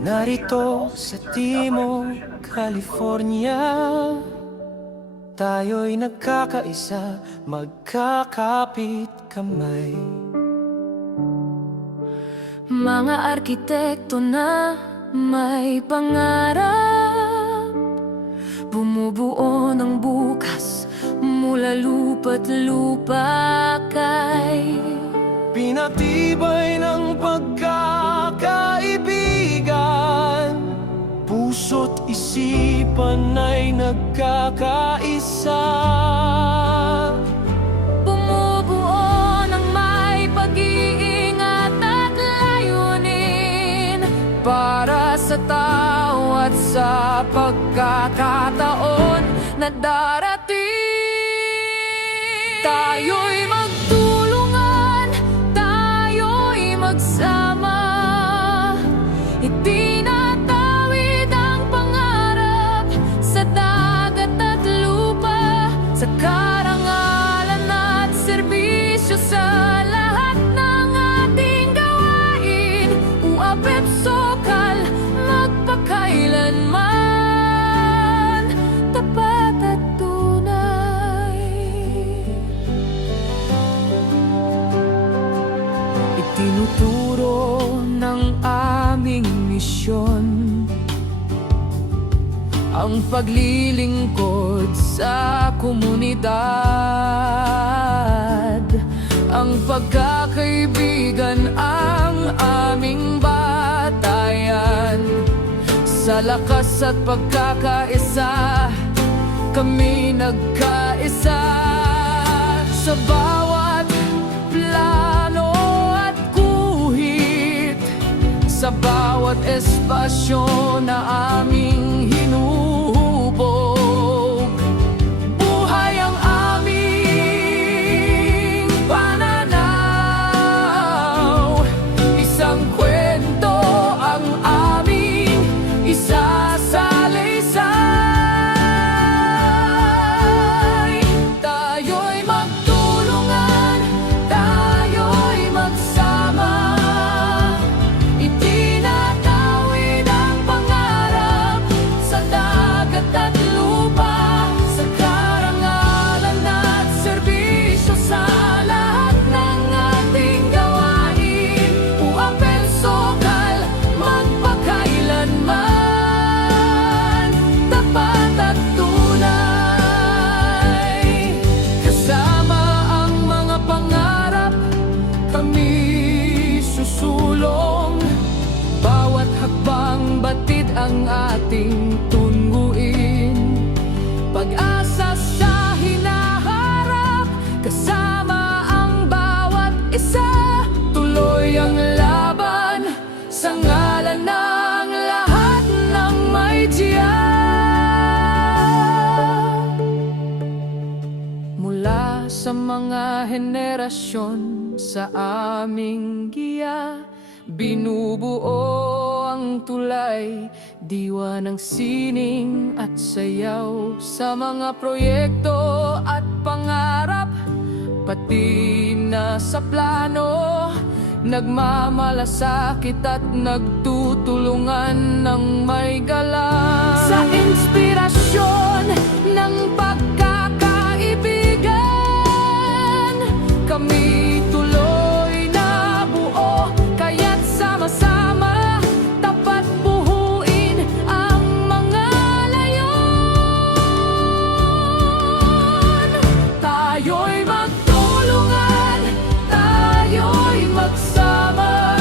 Narito sa Timog, California, tayo'y nagkakaisa, magkakapit kamay. Mga arkitekto na may pangarap, bumubuo ng bukas mula lupa't lupakay. Pinatibay ng pagkakaibigan, puso't isipan ay nagkakaisa. Bumubuo ng may pag-iingat at layunin para sa tao at sa pagkakataon na darating. Tayo'y magtulungan, tayo'y magsama, itinatawid ang pangarap sa dagat at lupa, sa karangalan at serbisyo, sa lahat ng ating gawain. Uapep Sokal, magpakailanman, tapat at tunay. Itinuturo ng aming misyon ang paglilingkod sa komunidad, ang pagkakaibigan ang aming batayan. Sa lakas at pagkakaisa, kami nagkaisa. Sa bawat plano at guhit, sa bawat espasyo na aming hinuhubog, buhay ang aming pananaw. Isang kwento ang aming isasalaysay. Tayo'y magtulungan, tayo'y magsama, itinatawid ang pangarap sa dagat at lupa, sa karangalan at serbisyo, sa lahat ng ating gawain. Uapep Sokal, magpakailanman, tapat at tunay. Kasama ang mga pangarap, kami susulong. Bawat hakbang batid ang ating tunguin, pag-asa sa hinaharap, kasama ang bawat isa. Tuloy ang laban sa ngalan ng lahat ng may diyan. Mula sa mga henerasyon sa aming giya, binubuo ang tulay, diwa ng sining at sayaw. Sa mga proyekto at pangarap, pati na sa plano, nagmamalasakit at nagtutulungan ng may galang. Sa inspirasyon ng pagkakaibigan, kami tuloy na buo, kaya't sama-sama tapat buhuin ang mga layon. Tayo'y magtulungan, tayo'y magsama,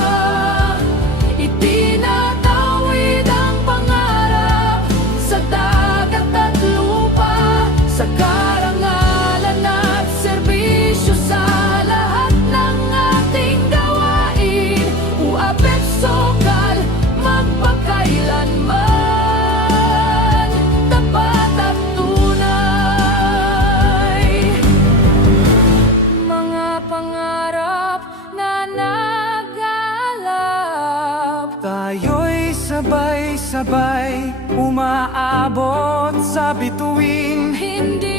itinatawid ang pangarap sa dagat at lupa, sabay-sabay umaabot sa bituin. Hindi